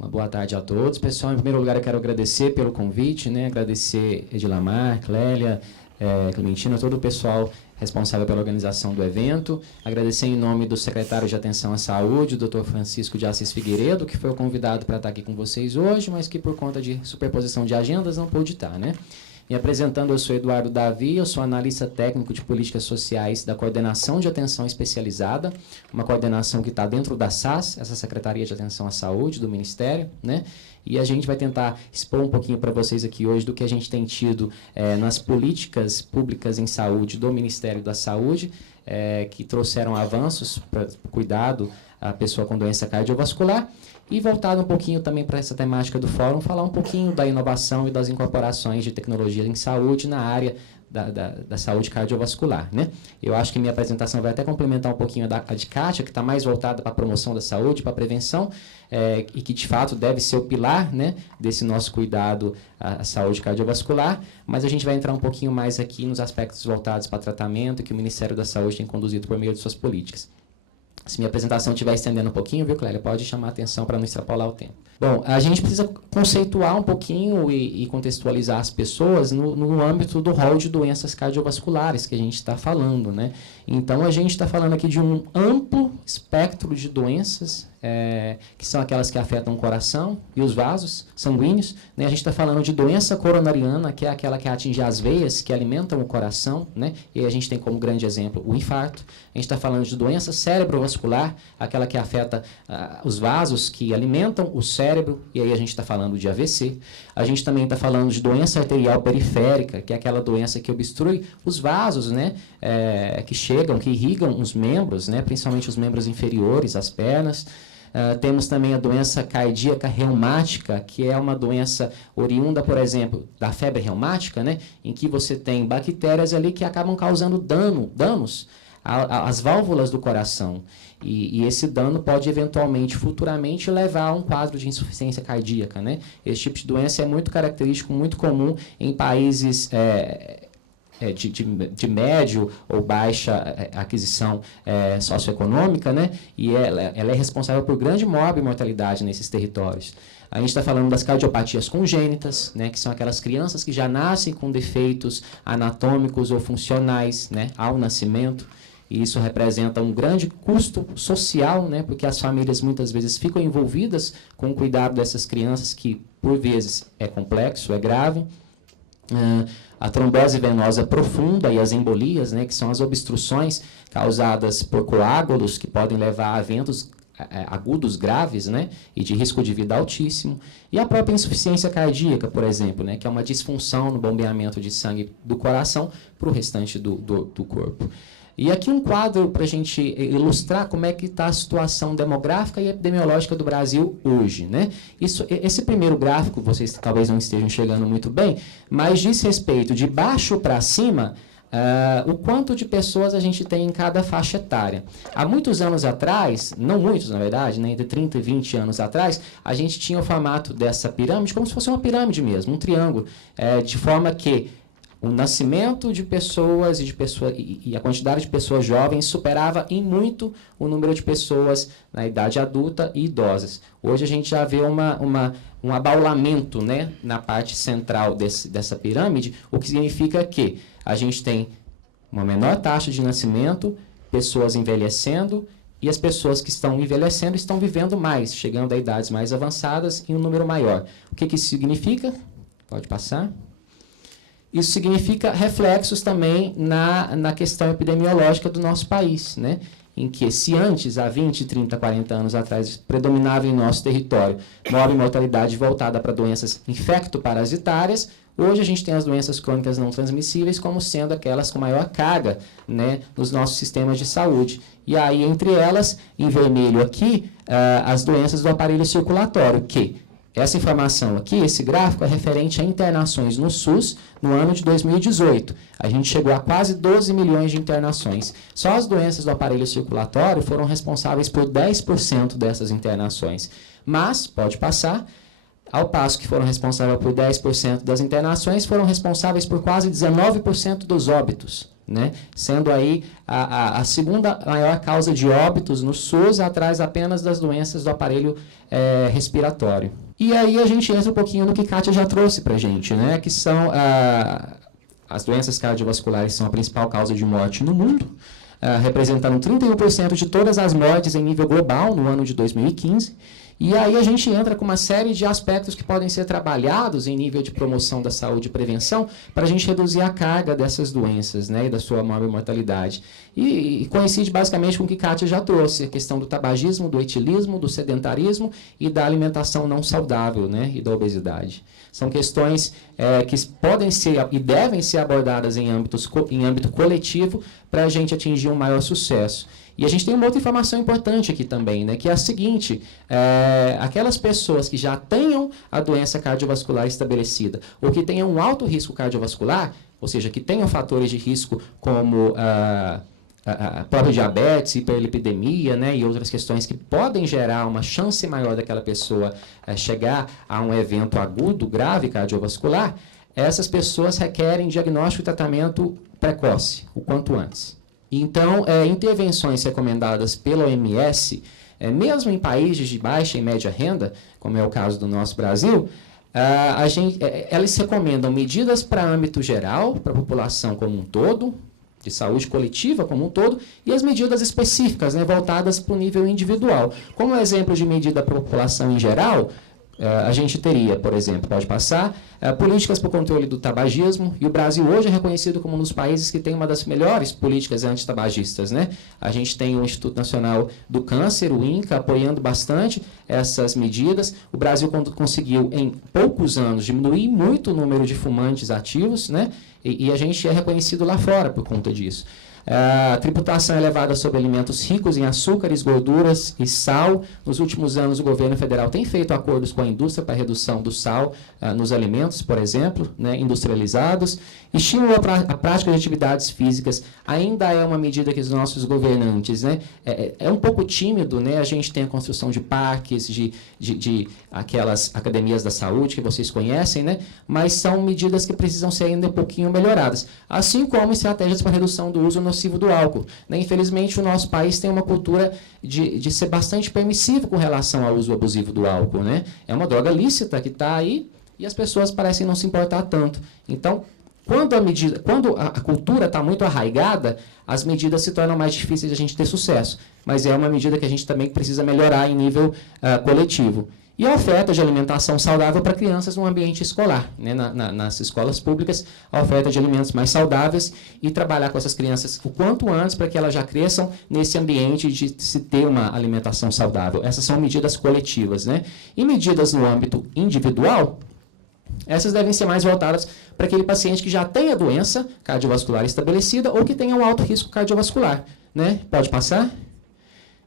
Uma boa tarde a todos. Pessoal, em primeiro lugar, eu quero agradecer pelo convite, né? Agradecer Edilamar, Clélia, Clementina, todo o pessoal responsável pela organização do evento. Agradecer em nome do secretário de Atenção à Saúde, o Dr. Francisco de Assis Figueiredo, que foi o convidado para estar aqui com vocês hoje, mas que por conta de superposição de agendas não pôde estar, né? Me apresentando, eu sou Eduardo Davi, eu sou analista técnico de políticas sociais da Coordenação de Atenção Especializada, uma coordenação que está dentro da SAS, essa Secretaria de Atenção à Saúde do Ministério, né? E a gente vai tentar expor um pouquinho para vocês aqui hoje do que a gente tem tido nas políticas públicas em saúde do Ministério da Saúde, que trouxeram avanços para cuidado à pessoa com doença cardiovascular. E voltado um pouquinho também para essa temática do fórum, falar um pouquinho da inovação e das incorporações de tecnologia em saúde na área da saúde cardiovascular, né? Eu acho que minha apresentação vai até complementar um pouquinho a de Kátia, que está mais voltada para a promoção da saúde, para a prevenção, e que, de fato, deve ser o pilar, né, desse nosso cuidado à saúde cardiovascular, mas a gente vai entrar um pouquinho mais aqui nos aspectos voltados para tratamento que o Ministério da Saúde tem conduzido por meio de suas políticas. Se minha apresentação estiver estendendo um pouquinho, viu, Clélia? Pode chamar a atenção para não extrapolar o tempo. Bom, a gente precisa conceituar um pouquinho e contextualizar as pessoas no âmbito do rol de doenças cardiovasculares que a gente está falando, né? Então, a gente está falando aqui de um amplo espectro de doenças, que são aquelas que afetam o coração e os vasos sanguíneos, né? A gente está falando de doença coronariana, que é aquela que atinge as veias que alimentam o coração, né? E a gente tem como grande exemplo o infarto. A gente está falando de doença cerebrovascular, aquela que afeta os vasos que alimentam o cérebro, e aí a gente está falando de AVC. A gente também está falando de doença arterial periférica, que é aquela doença que obstrui os vasos, né? Que irrigam os membros, né? Principalmente os membros inferiores, as pernas. Temos também a doença cardíaca reumática, que é uma doença oriunda, por exemplo, da febre reumática, né? Em que você tem bactérias ali que acabam causando danos às válvulas do coração. E esse dano pode, eventualmente, futuramente, levar a um quadro de insuficiência cardíaca, né? Esse tipo de doença é muito característico, muito comum em países de médio ou baixa aquisição socioeconômica, né? E ela é responsável por grande mortalidade nesses territórios. A gente está falando das cardiopatias congênitas, né? Que são aquelas crianças que já nascem com defeitos anatômicos ou funcionais, né? Ao nascimento. E isso representa um grande custo social, né? Porque as famílias muitas vezes ficam envolvidas com o cuidado dessas crianças, que por vezes é complexo, é grave. A trombose venosa profunda e as embolias, né? Que são as obstruções causadas por coágulos que podem levar a eventos agudos graves, né? E de risco de vida altíssimo. E a própria insuficiência cardíaca, por exemplo, né? Que é uma disfunção no bombeamento de sangue do coração para o restante do corpo. E aqui um quadro para a gente ilustrar como é que está a situação demográfica e epidemiológica do Brasil hoje, né? Esse primeiro gráfico, vocês talvez não estejam enxergando muito bem, mas diz respeito de baixo para cima, o quanto de pessoas a gente tem em cada faixa etária. Há muitos anos atrás, não muitos na verdade, né, entre 30 e 20 anos atrás, a gente tinha o formato dessa pirâmide como se fosse uma pirâmide mesmo, um triângulo, de forma que o nascimento de pessoas e a quantidade de pessoas jovens superava em muito o número de pessoas na idade adulta e idosas. Hoje a gente já vê um abaulamento, né, na parte central dessa pirâmide, o que significa que a gente tem uma menor taxa de nascimento, pessoas envelhecendo, e as pessoas que estão envelhecendo estão vivendo mais, chegando a idades mais avançadas em um número maior. O que isso significa? Pode passar. Isso significa reflexos também na questão epidemiológica do nosso país, né? Em que, se antes, há 20, 30, 40 anos atrás, predominava em nosso território maior mortalidade voltada para doenças infectoparasitárias, hoje a gente tem as doenças crônicas não transmissíveis como sendo aquelas com maior carga, né, nos nossos sistemas de saúde. E aí, entre elas, em vermelho aqui, as doenças do aparelho circulatório, que essa informação aqui, esse gráfico, é referente a internações no SUS no ano de 2018. A gente chegou a quase 12 milhões de internações. Só as doenças do aparelho circulatório foram responsáveis por 10% dessas internações. Mas, pode passar, ao passo que foram responsáveis por 10% das internações, foram responsáveis por quase 19% dos óbitos, né? Sendo aí a segunda maior causa de óbitos no SUS, atrás apenas das doenças do aparelho respiratório. E aí a gente entra um pouquinho no que Kátia já trouxe para a gente, né? Que são as doenças cardiovasculares são a principal causa de morte no mundo, representando 31% de todas as mortes em nível global no ano de 2015. E aí a gente entra com uma série de aspectos que podem ser trabalhados em nível de promoção da saúde e prevenção para a gente reduzir a carga dessas doenças, né, e da sua maior mortalidade. E coincide basicamente com o que Kátia já trouxe, a questão do tabagismo, do etilismo, do sedentarismo e da alimentação não saudável, né, e da obesidade. São questões que podem ser e devem ser abordadas em âmbito coletivo para a gente atingir um maior sucesso. E a gente tem uma outra informação importante aqui também, né, que é a seguinte: aquelas pessoas que já tenham a doença cardiovascular estabelecida ou que tenham um alto risco cardiovascular, ou seja, que tenham fatores de risco como próprio diabetes, hiperlipidemia, né, e outras questões que podem gerar uma chance maior daquela pessoa chegar a um evento agudo, grave cardiovascular, essas pessoas requerem diagnóstico e tratamento precoce, o quanto antes. Então, intervenções recomendadas pela OMS, mesmo em países de baixa e média renda, como é o caso do nosso Brasil, elas recomendam medidas para âmbito geral, para a população como um todo, de saúde coletiva como um todo, e as medidas específicas, né, voltadas para o nível individual. Como exemplo de medida para a população em geral, a gente teria, por exemplo, pode passar, políticas para o controle do tabagismo, e o Brasil hoje é reconhecido como um dos países que tem uma das melhores políticas antitabagistas, né? A gente tem o Instituto Nacional do Câncer, o INCA, apoiando bastante essas medidas. O Brasil conseguiu, em poucos anos, diminuir muito o número de fumantes ativos, né? E a gente é reconhecido lá fora por conta disso. A tributação elevada sobre alimentos ricos em açúcares, gorduras e sal. Nos últimos anos, o governo federal tem feito acordos com a indústria para a redução do sal nos alimentos, por exemplo, né, industrializados. Estímulo à prática de atividades físicas ainda é uma medida que os nossos governantes, né, é um pouco tímido, né? A gente tem a construção de parques, de aquelas academias da saúde que vocês conhecem, né, mas são medidas que precisam ser ainda um pouquinho melhoradas, assim como estratégias para redução do uso nocivo do álcool, né? Infelizmente, o nosso país tem uma cultura de ser bastante permissivo com relação ao uso abusivo do álcool, né? É uma droga lícita que está aí e as pessoas parecem não se importar tanto. Então, quando a cultura está muito arraigada, as medidas se tornam mais difíceis de a gente ter sucesso. Mas é uma medida que a gente também precisa melhorar em nível coletivo. E a oferta de alimentação saudável para crianças no ambiente escolar, né? Nas escolas públicas, a oferta de alimentos mais saudáveis e trabalhar com essas crianças o quanto antes para que elas já cresçam nesse ambiente de se ter uma alimentação saudável. Essas são medidas coletivas, né? E medidas no âmbito individual, essas devem ser mais voltadas para aquele paciente que já tem a doença cardiovascular estabelecida ou que tenha um alto risco cardiovascular, né? Pode passar?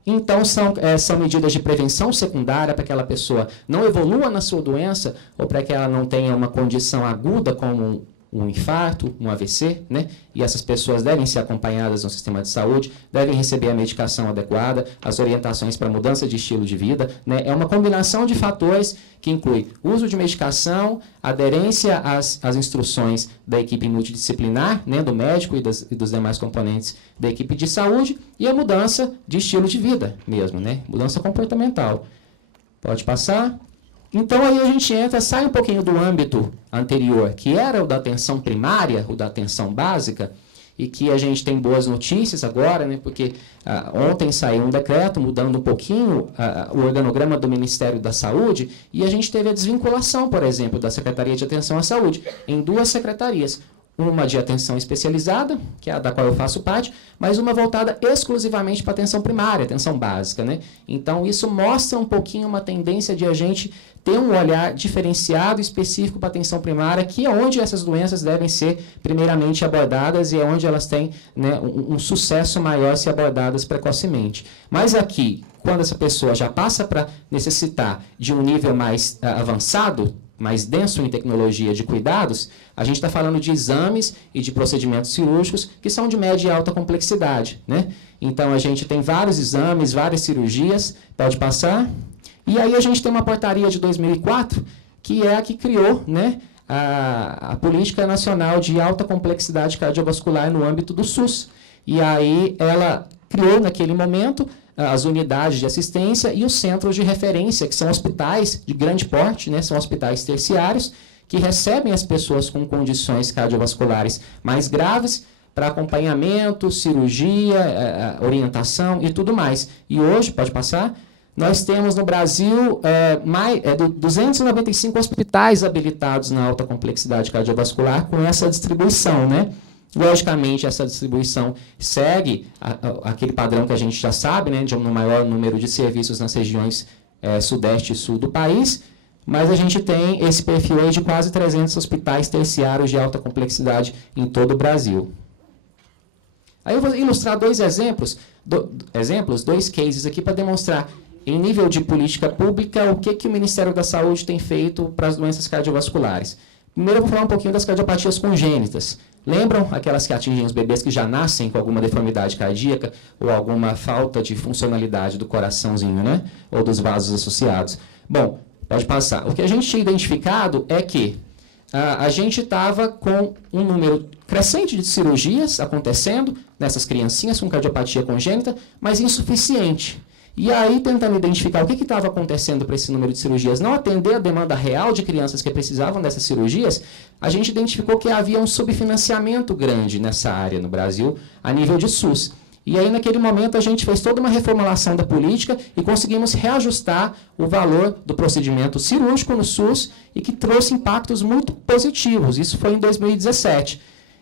Então, são medidas de prevenção secundária para que aquela pessoa não evolua na sua doença ou para que ela não tenha uma condição aguda como um infarto, um AVC, né? E essas pessoas devem ser acompanhadas no sistema de saúde, devem receber a medicação adequada, as orientações para mudança de estilo de vida, né? É uma combinação de fatores que inclui uso de medicação, aderência às instruções da equipe multidisciplinar, né, do médico e dos demais componentes da equipe de saúde, e a mudança de estilo de vida mesmo, né? Mudança comportamental. Pode passar. Então, aí a gente sai um pouquinho do âmbito anterior, que era o da atenção primária, o da atenção básica, e que a gente tem boas notícias agora, né, porque ontem saiu um decreto mudando um pouquinho o organograma do Ministério da Saúde, e a gente teve a desvinculação, por exemplo, da Secretaria de Atenção à Saúde, em duas secretarias. Uma de atenção especializada, que é a da qual eu faço parte, mas uma voltada exclusivamente para atenção primária, atenção básica, né? Então, isso mostra um pouquinho uma tendência de a gente ter um olhar diferenciado, específico para a atenção primária, que é onde essas doenças devem ser primeiramente abordadas e é onde elas têm, né, um sucesso maior se abordadas precocemente. Mas aqui, quando essa pessoa já passa para necessitar de um nível mais avançado, mais denso em tecnologia de cuidados, a gente está falando de exames e de procedimentos cirúrgicos que são de média e alta complexidade, né? Então, a gente tem vários exames, várias cirurgias, pode passar. E aí a gente tem uma portaria de 2004, que é a que criou, né, a Política Nacional de Alta Complexidade Cardiovascular no âmbito do SUS. E aí ela criou, naquele momento, as unidades de assistência e os centros de referência, que são hospitais de grande porte, né, são hospitais terciários, que recebem as pessoas com condições cardiovasculares mais graves para acompanhamento, cirurgia, orientação e tudo mais. E hoje, pode passar, nós temos no Brasil 295 hospitais habilitados na alta complexidade cardiovascular com essa distribuição, né? Logicamente, essa distribuição segue aquele padrão que a gente já sabe, né, de um maior número de serviços nas regiões sudeste e sul do país, mas a gente tem esse perfil aí de quase 300 hospitais terciários de alta complexidade em todo o Brasil. Aí eu vou ilustrar dois exemplos, dois cases aqui para demonstrar, em nível de política pública, o que o Ministério da Saúde tem feito para as doenças cardiovasculares. Primeiro eu vou falar um pouquinho das cardiopatias congênitas. Lembram aquelas que atingem os bebês que já nascem com alguma deformidade cardíaca ou alguma falta de funcionalidade do coraçãozinho, né? Ou dos vasos associados? Bom, pode passar. O que a gente tinha identificado é que a gente estava com um número crescente de cirurgias acontecendo nessas criancinhas com cardiopatia congênita, mas insuficiente. E aí, tentando identificar o que estava acontecendo para esse número de cirurgias não atender a demanda real de crianças que precisavam dessas cirurgias, a gente identificou que havia um subfinanciamento grande nessa área no Brasil, a nível de SUS. E aí, naquele momento, a gente fez toda uma reformulação da política e conseguimos reajustar o valor do procedimento cirúrgico no SUS e que trouxe impactos muito positivos. Isso foi em 2017.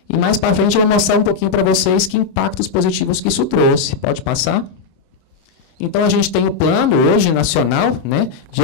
E mais para frente eu vou mostrar um pouquinho para vocês que impactos positivos que isso trouxe. Pode passar? Então, a gente tem o plano hoje nacional, né, de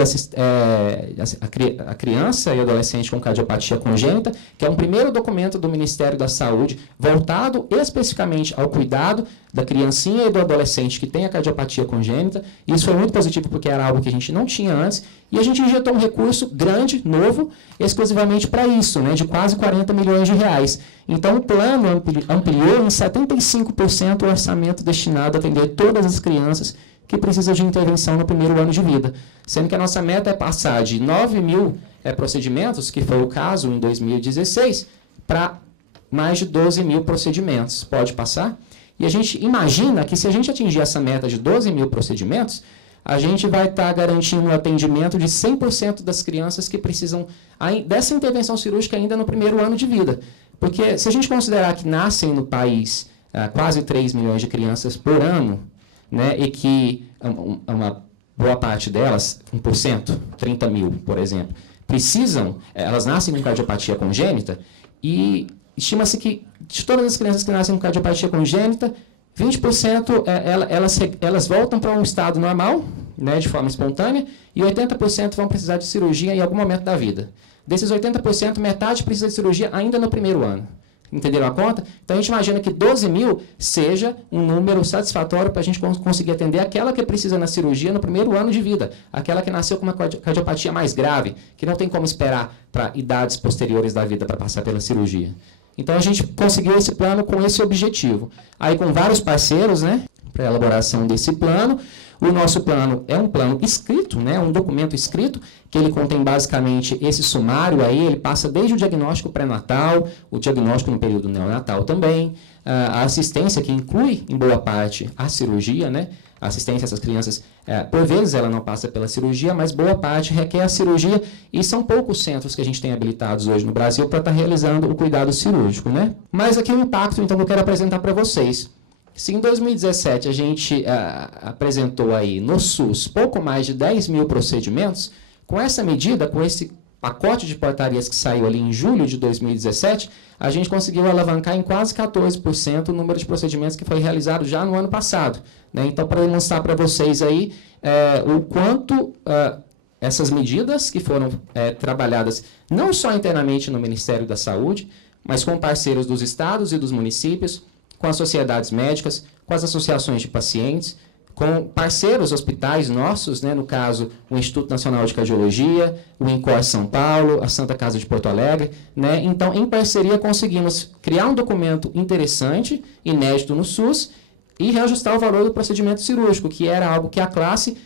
a criança e adolescente com cardiopatia congênita, que é um primeiro documento do Ministério da Saúde voltado especificamente ao cuidado da criancinha e do adolescente que tem a cardiopatia congênita. Isso foi muito positivo porque era algo que a gente não tinha antes. E a gente injetou um recurso grande, novo, exclusivamente para isso, né, de quase 40 milhões de reais. Então, o plano ampliou em 75% o orçamento destinado a atender todas as crianças que precisam de intervenção no primeiro ano de vida. Sendo que a nossa meta é passar de 9 mil procedimentos, que foi o caso em 2016, para mais de 12 mil procedimentos. Pode passar? E a gente imagina que se a gente atingir essa meta de 12 mil procedimentos, a gente vai estar garantindo o atendimento de 100% das crianças que precisam dessa intervenção cirúrgica ainda no primeiro ano de vida. Porque se a gente considerar que nascem no país quase 3 milhões de crianças por ano, né, e que uma boa parte delas, 1%, 30 mil, por exemplo, elas nascem com cardiopatia congênita, e estima-se que de todas as crianças que nascem com cardiopatia congênita, 20% elas voltam para um estado normal, né, de forma espontânea, e 80% vão precisar de cirurgia em algum momento da vida. Desses 80%, metade precisa de cirurgia ainda no primeiro ano. Entenderam a conta? Então, a gente imagina que 12 mil seja um número satisfatório para a gente conseguir atender aquela que precisa na cirurgia no primeiro ano de vida, aquela que nasceu com uma cardiopatia mais grave, que não tem como esperar para idades posteriores da vida para passar pela cirurgia. Então, a gente conseguiu esse plano com esse objetivo. Aí, com vários parceiros, né, para a elaboração desse plano. O nosso plano é um plano escrito, né, um documento escrito, que ele contém basicamente esse sumário aí, ele passa desde o diagnóstico pré-natal, o diagnóstico no período neonatal também, a assistência que inclui, em boa parte, a cirurgia, né, a assistência a essas crianças, por vezes ela não passa pela cirurgia, mas boa parte requer a cirurgia, e são poucos centros que a gente tem habilitados hoje no Brasil para estar realizando o cuidado cirúrgico, né. Mas aqui o impacto, então, que eu quero apresentar para vocês. Se em 2017 a gente apresentou aí no SUS pouco mais de 10 mil procedimentos, com essa medida, com esse pacote de portarias que saiu ali em julho de 2017, a gente conseguiu alavancar em quase 14% o número de procedimentos que foi realizado já no ano passado, né? Então, para demonstrar para vocês aí o quanto essas medidas que foram trabalhadas não só internamente no Ministério da Saúde, mas com parceiros dos estados e dos municípios, com as sociedades médicas, com as associações de pacientes, com parceiros hospitais nossos, né, no caso, o Instituto Nacional de Cardiologia, o INCOR São Paulo, a Santa Casa de Porto Alegre, né? Então, em parceria, conseguimos criar um documento interessante, inédito no SUS, e reajustar o valor do procedimento cirúrgico, que era algo que a classe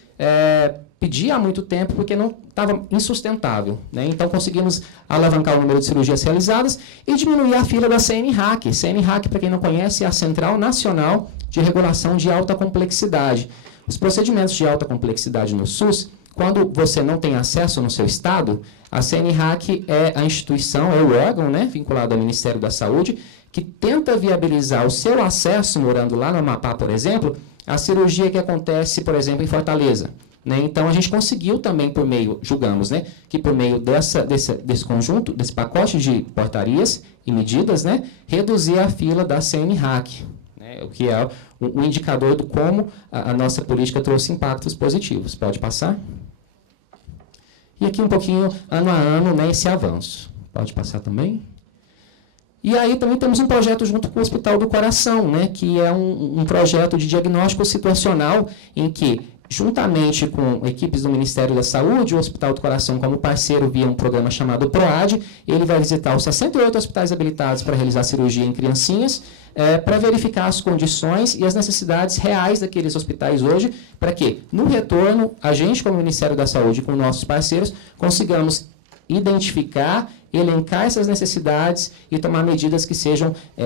pedia há muito tempo porque não estava insustentável, né? Então, conseguimos alavancar o número de cirurgias realizadas e diminuir a fila da CNRAC. CNRAC, para quem não conhece, é a Central Nacional de Regulação de Alta Complexidade. Os procedimentos de alta complexidade no SUS, quando você não tem acesso no seu estado, a CNRAC é a instituição, é o órgão, né, vinculado ao Ministério da Saúde, que tenta viabilizar o seu acesso, morando lá no Amapá, por exemplo, à cirurgia que acontece, por exemplo, em Fortaleza. Né? Então, a gente conseguiu também, julgamos, né, que por meio desse conjunto, desse pacote de portarias e medidas, né, reduzir a fila da CNRAC, né, o que é um indicador do como a nossa política trouxe impactos positivos. Pode passar? E aqui um pouquinho, ano a ano, né, esse avanço. Pode passar também? E aí também temos um projeto junto com o Hospital do Coração, né, que é um projeto de diagnóstico situacional em que, juntamente com equipes do Ministério da Saúde, o Hospital do Coração como parceiro via um programa chamado PROAD, ele vai visitar os 68 hospitais habilitados para realizar cirurgia em criancinhas, para verificar as condições e as necessidades reais daqueles hospitais hoje, para que, no retorno, a gente, como Ministério da Saúde, com nossos parceiros, consigamos identificar, elencar essas necessidades e tomar medidas que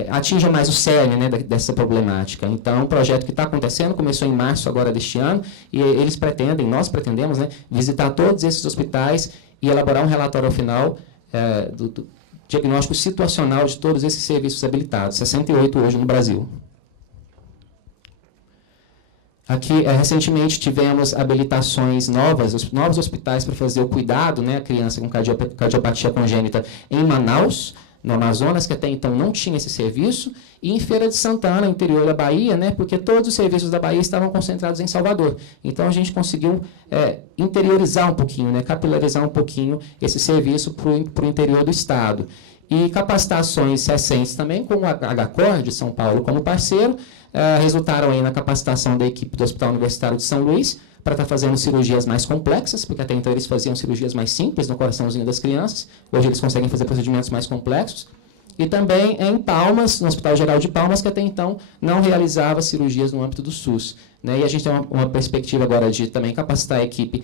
atinjam mais o cerne, né, dessa problemática. Então, um projeto que está acontecendo, começou em março agora deste ano, e nós pretendemos, né, visitar todos esses hospitais e elaborar um relatório ao final do diagnóstico situacional de todos esses serviços habilitados, 68 hoje no Brasil. Aqui, recentemente, tivemos habilitações novos hospitais para fazer o cuidado, né, a criança com cardiopatia congênita em Manaus, no Amazonas, que até então não tinha esse serviço, e em Feira de Santana, interior da Bahia, né, porque todos os serviços da Bahia estavam concentrados em Salvador. Então, a gente conseguiu interiorizar um pouquinho, né, capilarizar um pouquinho esse serviço para o interior do estado. E capacitações recentes também, com o HCOR de São Paulo como parceiro, resultaram aí na capacitação da equipe do Hospital Universitário de São Luís para estar fazendo cirurgias mais complexas, porque até então eles faziam cirurgias mais simples no coraçãozinho das crianças. Hoje eles conseguem fazer procedimentos mais complexos. E também em Palmas, no Hospital Geral de Palmas, que até então não realizava cirurgias no âmbito do SUS. Né? E a gente tem uma perspectiva agora de também capacitar a equipe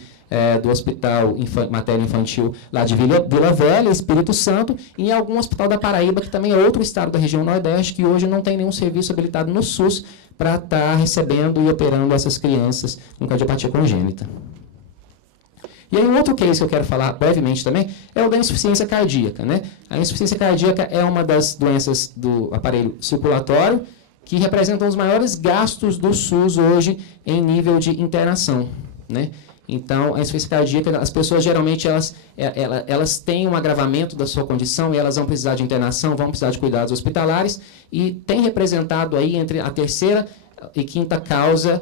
do Hospital Materno Infantil lá de Vila Velha, Espírito Santo, e em algum hospital da Paraíba, que também é outro estado da região Nordeste, que hoje não tem nenhum serviço habilitado no SUS para estar recebendo e operando essas crianças com cardiopatia congênita. E aí, um outro case que eu quero falar brevemente também é o da insuficiência cardíaca. Né? A insuficiência cardíaca é uma das doenças do aparelho circulatório que representam os maiores gastos do SUS hoje em nível de internação. Né? Então, a insuficiência cardíaca, as pessoas geralmente elas têm um agravamento da sua condição e elas vão precisar de internação, vão precisar de cuidados hospitalares e tem representado aí entre a terceira e quinta causa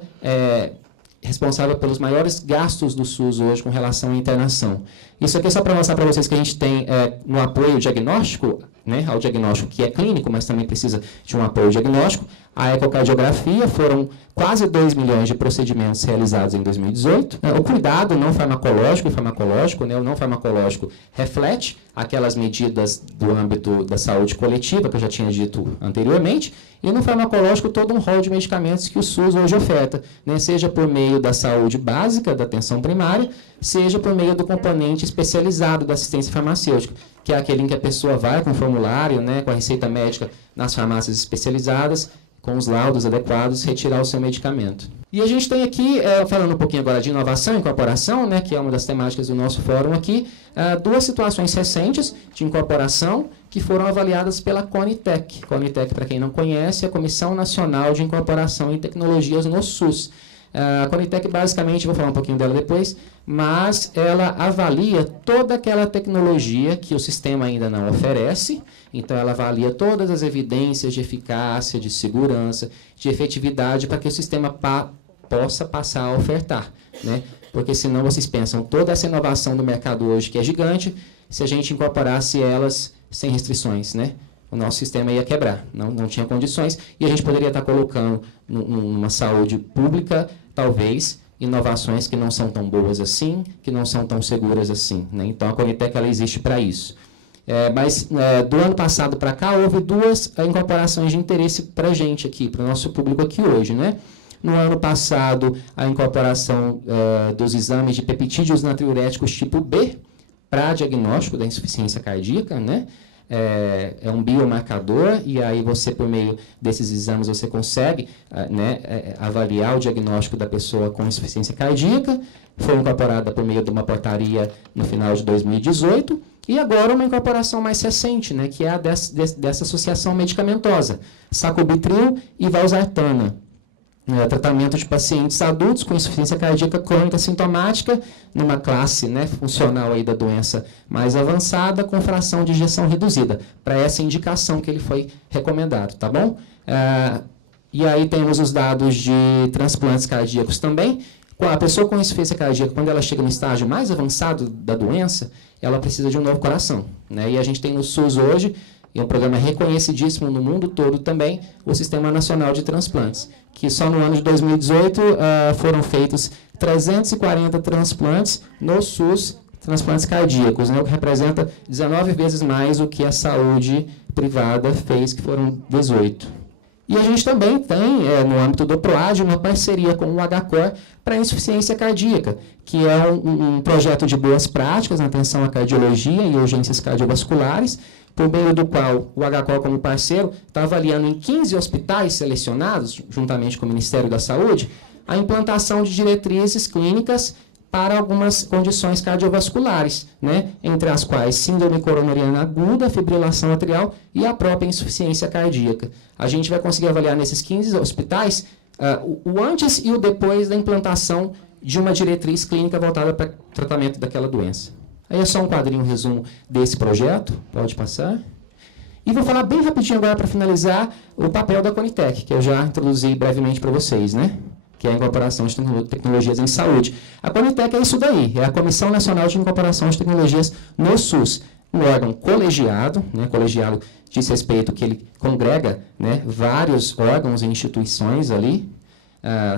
responsável pelos maiores gastos do SUS hoje com relação à internação. Isso aqui é só para mostrar para vocês que a gente tem no apoio diagnóstico, né, ao diagnóstico que é clínico, mas também precisa de um apoio diagnóstico. A ecocardiografia foram quase 2 milhões de procedimentos realizados em 2018. O cuidado não farmacológico e farmacológico, né, o não farmacológico reflete aquelas medidas do âmbito da saúde coletiva, que eu já tinha dito anteriormente, e no farmacológico todo um rol de medicamentos que o SUS hoje oferta, né, seja por meio da saúde básica, da atenção primária, seja por meio do componente especializado da assistência farmacêutica, que é aquele em que a pessoa vai com o formulário, né, com a receita médica nas farmácias especializadas, com os laudos adequados, retirar o seu medicamento. E a gente tem aqui, falando um pouquinho agora de inovação e incorporação, né, que é uma das temáticas do nosso fórum aqui, duas situações recentes de incorporação que foram avaliadas pela Conitec. Conitec, para quem não conhece, é a Comissão Nacional de Incorporação e Tecnologias no SUS. A Conitec, basicamente, vou falar um pouquinho dela depois, mas ela avalia toda aquela tecnologia que o sistema ainda não oferece. Então, ela avalia todas as evidências de eficácia, de segurança, de efetividade, para que o sistema possa passar a ofertar. Né? Porque, senão, vocês pensam, toda essa inovação do mercado hoje, que é gigante, se a gente incorporasse elas sem restrições, né? O nosso sistema ia quebrar, não tinha condições, e a gente poderia estar colocando numa saúde pública, talvez, inovações que não são tão boas assim, que não são tão seguras assim. Né? Então, a Conitec ela existe para isso. Mas, do ano passado para cá, houve duas incorporações de interesse para a gente aqui, para o nosso público aqui hoje. Né? No ano passado, a incorporação dos exames de peptídeos natriuréticos tipo B para diagnóstico da insuficiência cardíaca, né? É um biomarcador, e aí você, por meio desses exames, você consegue avaliar o diagnóstico da pessoa com insuficiência cardíaca. Foi incorporada por meio de uma portaria no final de 2018, e agora uma incorporação mais recente, né, que é a dessa associação medicamentosa, sacubitril e valsartana. Tratamento de pacientes adultos com insuficiência cardíaca crônica sintomática, numa classe, né, funcional aí da doença mais avançada, com fração de ejeção reduzida, para essa indicação que ele foi recomendado, tá bom? E aí temos os dados de transplantes cardíacos também. A pessoa com insuficiência cardíaca, quando ela chega no estágio mais avançado da doença, ela precisa de um novo coração, né? E a gente tem no SUS hoje, e um programa reconhecidíssimo no mundo todo também, o Sistema Nacional de Transplantes, que só no ano de 2018 foram feitos 340 transplantes no SUS, transplantes cardíacos, né, o que representa 19 vezes mais o que a saúde privada fez, que foram 18. E a gente também tem, no âmbito do PROAD, uma parceria com o HCOR para a insuficiência cardíaca, que é um projeto de boas práticas na atenção à cardiologia e urgências cardiovasculares, por meio do qual o HCOR, como parceiro, está avaliando em 15 hospitais selecionados, juntamente com o Ministério da Saúde, a implantação de diretrizes clínicas para algumas condições cardiovasculares, né, entre as quais síndrome coronariana aguda, fibrilação atrial e a própria insuficiência cardíaca. A gente vai conseguir avaliar nesses 15 hospitais o antes e o depois da implantação de uma diretriz clínica voltada para o tratamento daquela doença. Aí é só um quadrinho, um resumo desse projeto, pode passar. E vou falar bem rapidinho agora para finalizar o papel da Conitec, que eu já introduzi brevemente para vocês, né? Que é a incorporação de tecnologias em saúde. A Conitec é isso daí, é a Comissão Nacional de Incorporação de Tecnologias no SUS, um órgão colegiado, né, colegiado diz respeito que ele congrega, né, vários órgãos e instituições ali,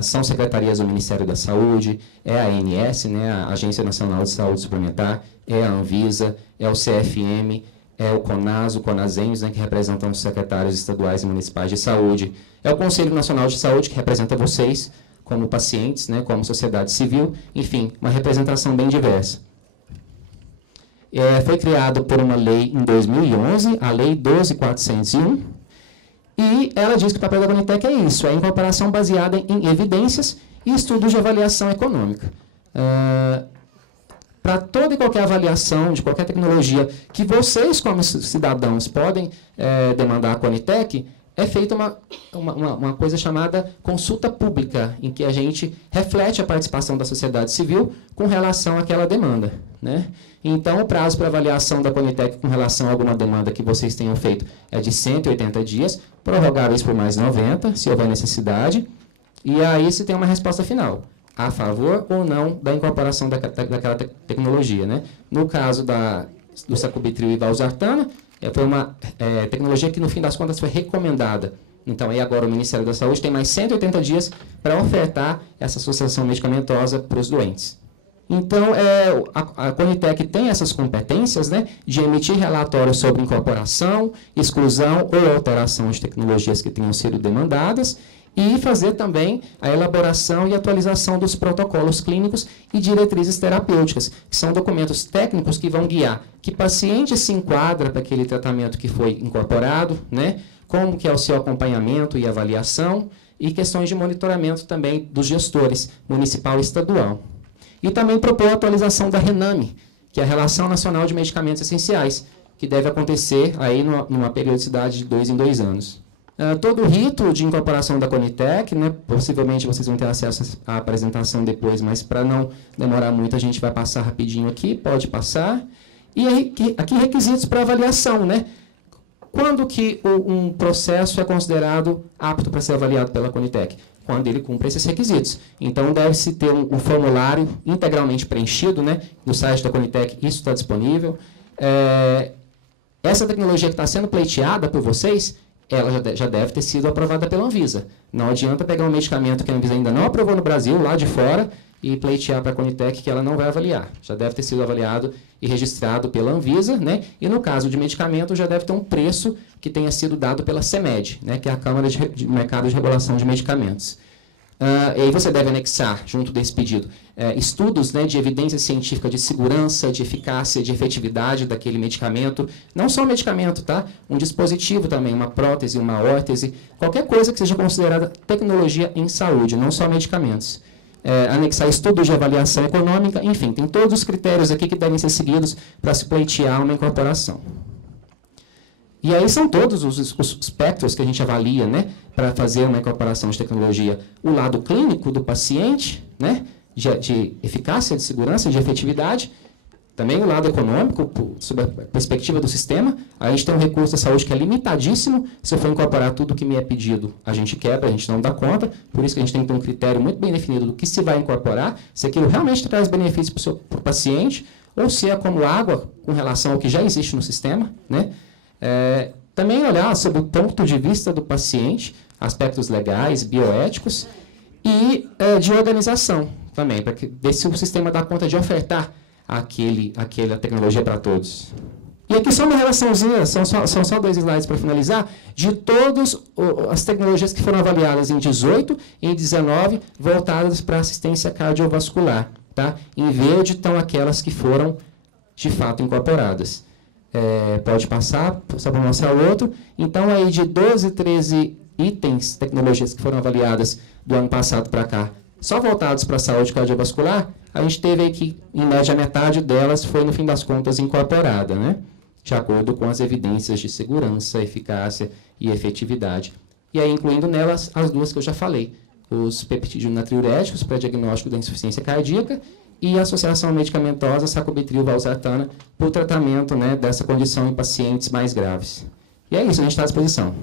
são secretarias do Ministério da Saúde, é a ANS, né, a Agência Nacional de Saúde Suplementar, é a Anvisa, é o CFM, é o CONAS, o CONASEMS, né, que representam os secretários estaduais e municipais de saúde, é o Conselho Nacional de Saúde, que representa vocês, como pacientes, né, como sociedade civil, enfim, uma representação bem diversa. Foi criado por uma lei em 2011, a Lei 12.401, e ela diz que o papel da Conitec é isso, é a incorporação baseada em evidências e estudos de avaliação econômica. Para toda e qualquer avaliação de qualquer tecnologia que vocês, como cidadãos, podem demandar à Conitec, é feita uma coisa chamada consulta pública, em que a gente reflete a participação da sociedade civil com relação àquela demanda, né? Então, o prazo para avaliação da Conitec com relação a alguma demanda que vocês tenham feito é de 180 dias, prorrogáveis por mais 90, se houver necessidade, e aí se tem uma resposta final, a favor ou não da incorporação daquela tecnologia, né? No caso do sacubitril e valsartana, foi uma tecnologia que, no fim das contas, foi recomendada. Então, aí agora o Ministério da Saúde tem mais 180 dias para ofertar essa associação medicamentosa para os doentes. Então, a Conitec tem essas competências, né, de emitir relatórios sobre incorporação, exclusão ou alteração de tecnologias que tenham sido demandadas e fazer também a elaboração e atualização dos protocolos clínicos e diretrizes terapêuticas, que são documentos técnicos que vão guiar que paciente se enquadra para aquele tratamento que foi incorporado, né, como que é o seu acompanhamento e avaliação, e questões de monitoramento também dos gestores, municipal e estadual. E também propor a atualização da RENAME, que é a Relação Nacional de Medicamentos Essenciais, que deve acontecer aí numa periodicidade de 2 em 2 anos. Todo o rito de incorporação da Conitec, né, possivelmente vocês vão ter acesso à apresentação depois, mas para não demorar muito, a gente vai passar rapidinho aqui, pode passar. E aqui requisitos para avaliação, né? Quando que um processo é considerado apto para ser avaliado pela Conitec? Quando ele cumpre esses requisitos. Então, deve-se ter um formulário integralmente preenchido, né? No site da Conitec, isso está disponível. Essa tecnologia que está sendo pleiteada por vocês, ela já deve ter sido aprovada pela Anvisa. Não adianta pegar um medicamento que a Anvisa ainda não aprovou no Brasil, lá de fora, e pleitear para a Conitec que ela não vai avaliar. Já deve ter sido avaliado e registrado pela Anvisa, né? E no caso de medicamento, já deve ter um preço que tenha sido dado pela CEMED, né? Que é a Câmara de Mercado de Regulação de Medicamentos. E aí você deve anexar, junto desse pedido, estudos, né, de evidência científica de segurança, de eficácia, de efetividade daquele medicamento. Não só o medicamento, tá? Um dispositivo também, uma prótese, uma órtese, qualquer coisa que seja considerada tecnologia em saúde, não só medicamentos. Anexar estudos de avaliação econômica, enfim, tem todos os critérios aqui que devem ser seguidos para se pleitear uma incorporação. E aí são todos os espectros que a gente avalia, né, para fazer uma incorporação de tecnologia. O lado clínico do paciente, né, de eficácia, de segurança, de efetividade. Também o lado econômico, sob a perspectiva do sistema. A gente tem um recurso da saúde que é limitadíssimo. Se eu for incorporar tudo que me é pedido, a gente quebra, a gente não dá conta. Por isso que a gente tem que ter um critério muito bem definido do que se vai incorporar, se aquilo realmente traz benefícios para o paciente, ou se é como água com relação ao que já existe no sistema, né? Também olhar sobre o ponto de vista do paciente, aspectos legais, bioéticos e de organização também, para ver se o sistema dá conta de ofertar aquela tecnologia para todos. E aqui só uma relaçãozinha, são só 2 slides para finalizar, de todas as tecnologias que foram avaliadas em 18 e em 19, voltadas para assistência cardiovascular. Tá? Em verde estão aquelas que foram, de fato, incorporadas. Pode passar, só para mostrar o outro. Então, aí de 12, 13 itens, tecnologias que foram avaliadas do ano passado para cá, só voltados para a saúde cardiovascular, a gente teve aí que, em média, metade delas foi, no fim das contas, incorporada, né? De acordo com as evidências de segurança, eficácia e efetividade. E aí, incluindo nelas as 2 que eu já falei, os peptídeos natriuréticos para diagnóstico da insuficiência cardíaca e a associação medicamentosa sacubitril/valsartana para o tratamento, né, dessa condição em pacientes mais graves. E é isso, a gente está à disposição.